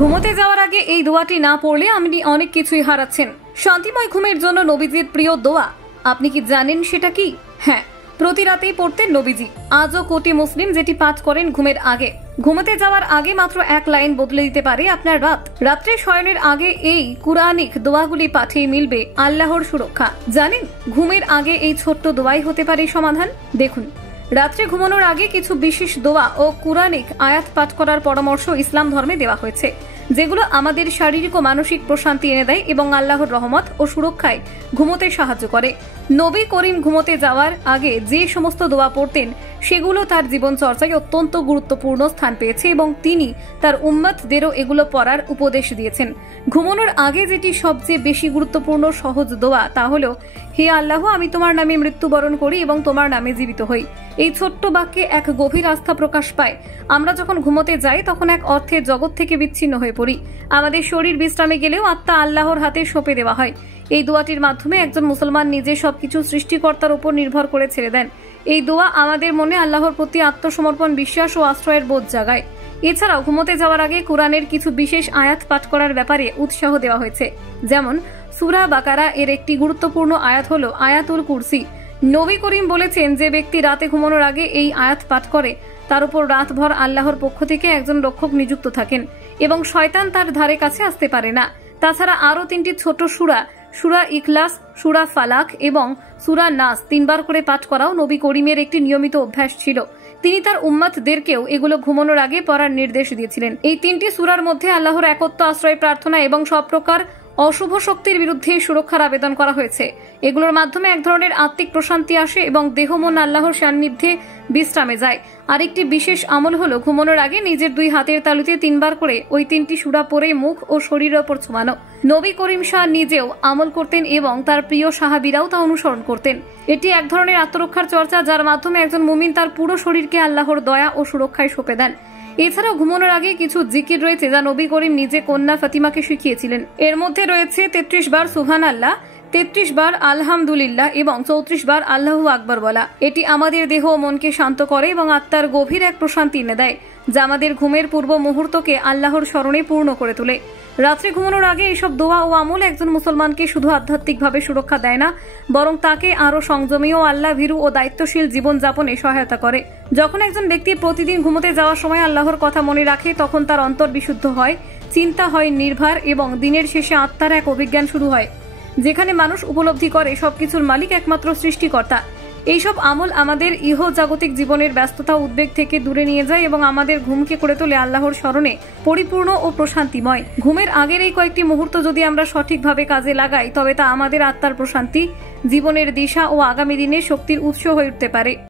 ঘুমোতে যাওয়ার আগে এই দোয়াটি না পড়লে আপনি অনেক কিছুই হারাচ্ছেন। শান্তিময় ঘুমের জন্য নবীজির প্রিয় দোয়া, আপনি কি জানেন সেটা কি? হ্যাঁ, প্রতি রাতেই পড়তেন নবীজি। আজও কোটি মুসলিম যেটি পাঠ করেন ঘুমের আগে। ঘুমোতে যাওয়ার আগে মাত্র এক লাইন বদলে দিতে পারে আপনার রাত। রাত্রে শয়নের আগে এই কুরআনিক দোয়াগুলি পাঠে মিলবে আল্লাহর সুরক্ষা। জানেন, ঘুমের আগে এই ছোট্ট দোয়াই হতে পারে সমাধান। দেখুন, রাত্রে ঘুমানোর আগে কিছু বিশেষ দোয়া ও কুরআনিক আয়াত পাঠ করার পরামর্শ ইসলাম ধর্মে দেওয়া হয়েছে, যেগুলো আমাদের শারীরিক ও মানসিক প্রশান্তি এনে দেয় এবং আল্লাহর রহমত ও সুরক্ষায় ঘুমোতে সাহায্য করে। নবী করিম ঘুমোতে যাওয়ার আগে যে সমস্ত দোয়া পড়তেন সেগুলো তার জীবন চর্চায় অত্যন্ত গুরুত্বপূর্ণ স্থান পেয়েছে এবং তিনি তার উম্মতদেরও এগুলো পড়ার উপদেশ দিয়েছেন। ঘুমানোর আগে যেটি সবচেয়ে বেশি গুরুত্বপূর্ণ সহজ দোয়া তা হলো, হে আল্লাহ, আমি তোমার নামে মৃত্যুবরণ করি এবং তোমার নামে জীবিত হই। এই ছোট্ট বাক্যে এক গভীর আস্থা প্রকাশ পায়। আমরা যখন ঘুমোতে যাই তখন এক অর্থে জগৎ থেকে বিচ্ছিন্ন হয়ে পড়ি। আমাদের শরীর বিশ্রামে গেলেও আত্মা আল্লাহর হাতে সঁপে দেওয়া হয়। এই দোয়াটির মাধ্যমে একজন মুসলমান নিজে সবকিছু সৃষ্টিকর্তার উপর নির্ভর করে ছেড়ে দেন। এই দোয়া আমাদের মনে আল্লাহর প্রতি আত্মসমর্পণ, বিশ্বাস ও আশ্রয়ের বোধ জাগায়। এছাড়াও ঘুমোতে যাওয়ার আগে কোরআনের কিছু বিশেষ আয়াত পাঠ করার ব্যাপারে উৎসাহ দেওয়া হয়েছে। যেমন সূরা বাকারা এর একটি গুরুত্বপূর্ণ আয়াত হলো আয়াতুল কুরসি। নবী করিম বলেছেন, যে ব্যক্তি রাতে ঘুমানোর আগে এই আয়াত পাঠ করে তার উপর রাতভর আল্লাহর পক্ষ থেকে একজন রক্ষক নিযুক্ত থাকেন এবং শয়তান তার ধারে কাছে আসতে পারে না। তাছাড়া আরও তিনটি ছোট সূরা, সূরা ইখলাস, সূরা ফালাক এবং সূরা নাস 3 বার করে পাঠ করাও নবী করিমের একটি নিয়মিত অভ্যাস ছিল। তিনি তার উম্মতদেরকেও এগুলো ঘুমানোর আগে পড়ার নির্দেশ দিয়েছিলেন। এই 3টি সূরার মধ্যে আল্লাহর একত্ব, আশ্রয় প্রার্থনা এবং সব প্রকার অশুভ শক্তির বিরুদ্ধে সুরক্ষার আবেদন করা হয়েছে। এগুলোর মাধ্যমে এক ধরনের আত্মিক প্রশান্তি আসে এবং দেহ মন আল্লাহর সান্নিধ্যে বিশ্রামে যায়। আরেকটি বিশেষ আমল হলো ঘুমানোর আগে নিজের 2 হাতের তালুতে 3 বার করে ওই 3টি সূরা পড়ে মুখ ও শরীরের ওপর ছোঁয়ানো। নবী করিম শাহ নিজেও আমল করতেন এবং তার প্রিয় সাহাবীরাও তা অনুসরণ করতেন। এটি এক ধরনের আত্মরক্ষার চর্চা, যার মাধ্যমে একজন মুমিন তার পুরো শরীরকে আল্লাহর দয়া ও সুরক্ষায় সঁপে দেন। এছাড়াও ঘুমানোর আগে কিছু জিকির রয়েছে যা নবী করিম নিজে কন্যা ফাতিমাকে শিখিয়েছিলেন। এর মধ্যে রয়েছে 33 বার সুবহানাল্লাহ, 33 বার আলহামদুলিল্লাহ এবং 34 বার আল্লাহু আকবার বলা। এটি আমাদের দেহ ও মনকে শান্ত করে এবং আত্মার গভীর এক প্রশান্তি এনে দেয়, যা আমাদের ঘুমের পূর্ব মুহূর্তকে আল্লাহর স্মরণে পূর্ণ করে তোলে। রাত্রে ঘুমানোর আগে এসব দোয়া ও আমল একজন মুসলমানকে শুধু আধ্যাত্মিকভাবে সুরক্ষা দেয় না, বরং তাকে আরো সংযমী ও আল্লাহ ভীরু ও দায়িত্বশীল জীবন যাপনে সহায়তা করে। যখন একজন ব্যক্তি প্রতিদিন ঘুমোতে যাওয়ার সময় আল্লাহর কথা মনে রাখে, তখন তার অন্তর বিশুদ্ধ হয়, চিন্তা হয় নির্ভর এবং দিনের শেষে আত্মার এক অভিজ্ঞান শুরু হয়, যেখানে মানুষ উপলব্ধি করে সবকিছুর মালিক একমাত্র সৃষ্টিকর্তা। এইসব আমল আমাদের ইহজাগতিক জীবনের ব্যস্ততা, উদ্বেগ থেকে দূরে নিয়ে যায় এবং আমাদের ঘুমকে করে তোলে আল্লাহর স্মরণে পরিপূর্ণ ও প্রশান্তিময়। ঘুমের আগের এই কয়েকটি মুহূর্ত যদি আমরা সঠিকভাবে কাজে লাগাই, তবে তা আমাদের আত্মার প্রশান্তি, জীবনের দিশা ও আগামী দিনের শক্তির উৎস হয়ে উঠতে পারে।